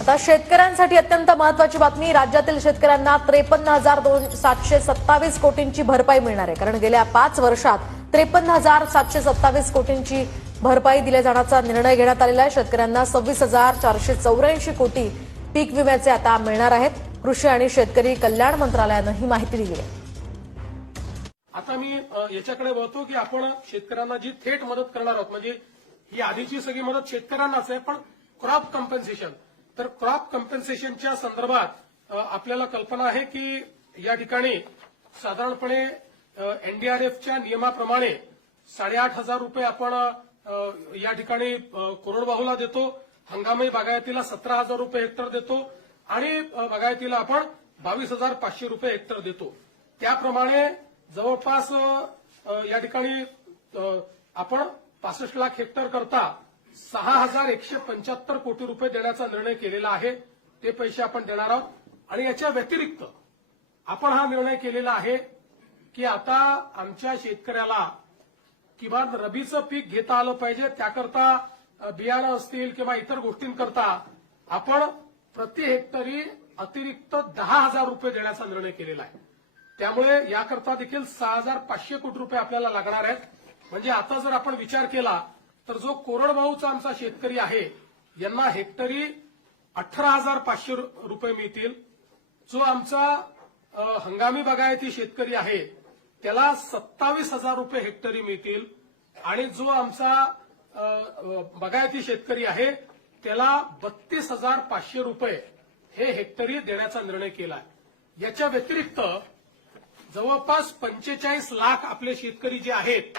आता शेतकऱ्यांसाठी अत्यंत महत्वाची बातमी राज्यातील शेतकऱ्यांना त्रेपन्न हजार दोन सातशे सत्तावीस कोटींची भरपाई मिळणार आहे. कारण गेल्या पाच वर्षात त्रेपन्न हजार सातशे सत्तावीस कोटींची भरपाई दिल्या जाण्याचा निर्णय घेण्यात आलेला आहे. शेतकऱ्यांना सव्वीस हजार चारशे चौऱ्याऐंशी कोटी पीक विम्याचे आता मिळणार आहेत. कृषी आणि शेतकरी कल्याण मंत्रालयानं ही माहिती दिली आहे. आता मी याच्याकडे वळतो की आपण शेतकऱ्यांना जी थेट मदत करणार आहोत म्हणजे ही आधीची सगळी मदत शेतकऱ्यांनाच आहे पण क्रॉप कम्पेन्सेशन. तर क्रॉप कम्पेन्सेशनच्या संदर्भात आपल्याला कल्पना आहे की या ठिकाणी साधारणपणे एनडीआरएफच्या नियमाप्रमाणे साडेआठ हजार रुपये आपण या ठिकाणी कोरडवाहूला देतो हंगामी बागायतीला सतरा हजार रुपये हेक्टर देतो आणि बागायतीला आपण बावीस हजार पाचशे रुपये हेक्टर देतो. त्याप्रमाणे जवळपास या ठिकाणी आपण पासष्ट लाख हेक्टर करता सहा हजार एकशे पंच्याहत्तर कोटी रुपये देण्याचा निर्णय केलेला आहे. ते पैसे आपण देणार आहोत. आणि याच्या व्यतिरिक्त आपण हा निर्णय केलेला आहे की आता आमच्या शेतकऱ्याला किमान रबीचं पीक घेता आलं पाहिजे. त्याकरता बियाणं असतील किंवा इतर गोष्टींकरता आपण प्रति हेक्टरी अतिरिक्त दहा हजार रुपये देण्याचा निर्णय केलेला आहे. त्यामुळे याकरता देखील सहा हजार पाचशे कोटी रुपये आपल्याला लागणार आहेत. म्हणजे आता जर आपण विचार केला तर जो कोरडवाहूचा आमचा शेतकरी आहे यांना हेक्टरी अठरा हजार पाचशे रुपये मिळतील. जो आमचा हंगामी बागायती शेतकरी आहे त्याला सत्तावीस हजार रुपये हेक्टरी मिळतील. आणि जो आमचा बागायती शेतकरी आहे त्याला बत्तीस हजार पाचशे रुपये हे हेक्टरी देण्याचा निर्णय केला आहे याच्या व्यतिरिक्त जवळपास पंचेचाळीस लाख आपले शेतकरी जे आहेत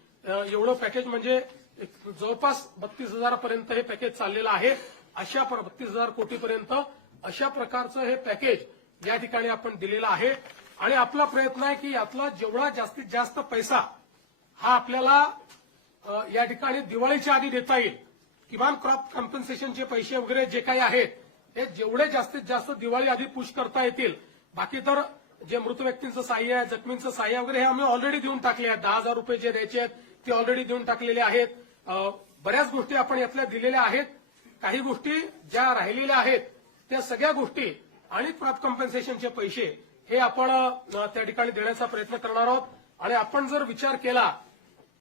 एवढं पॅकेज म्हणजे एक जवळपास बत्तीस हजारापर्यंत हे पॅकेज चाललेलं आहे. अशा बत्तीस हजार कोटीपर्यंत अशा प्रकारचं हे पॅकेज या ठिकाणी आपण दिलेलं आहे. आणि आपला प्रयत्न आहे की यातला जेवढा जास्तीत जास्त पैसा हा आपल्याला या ठिकाणी दिवाळीच्या आधी देता येईल किमान क्रॉप कॉम्पन्सेशनचे पैसे वगैरे जे काही आहेत हे जेवढे जास्तीत जास्त दिवाळी आधी पुश करता येतील. बाकी तर जे मृत व्यक्तींचं सहाय्य आहे जखमींचं सहाय्य वगैरे हे आम्ही ऑलरेडी देऊन टाकले आहेत. दहा हजार रुपये जे द्यायचे आहेत ते ऑलरेडी देऊन टाकलेले आहेत. बऱ्याच गोष्टी आपण यातल्या दिलेल्या आहेत. काही गोष्टी ज्या राहिलेल्या आहेत त्या सगळ्या गोष्टी आणि क्रॉप कॉम्पन्सेशनचे पैसे हे आपण त्या ठिकाणी देण्याचा प्रयत्न करणार आहोत. आणि आपण जर विचार केला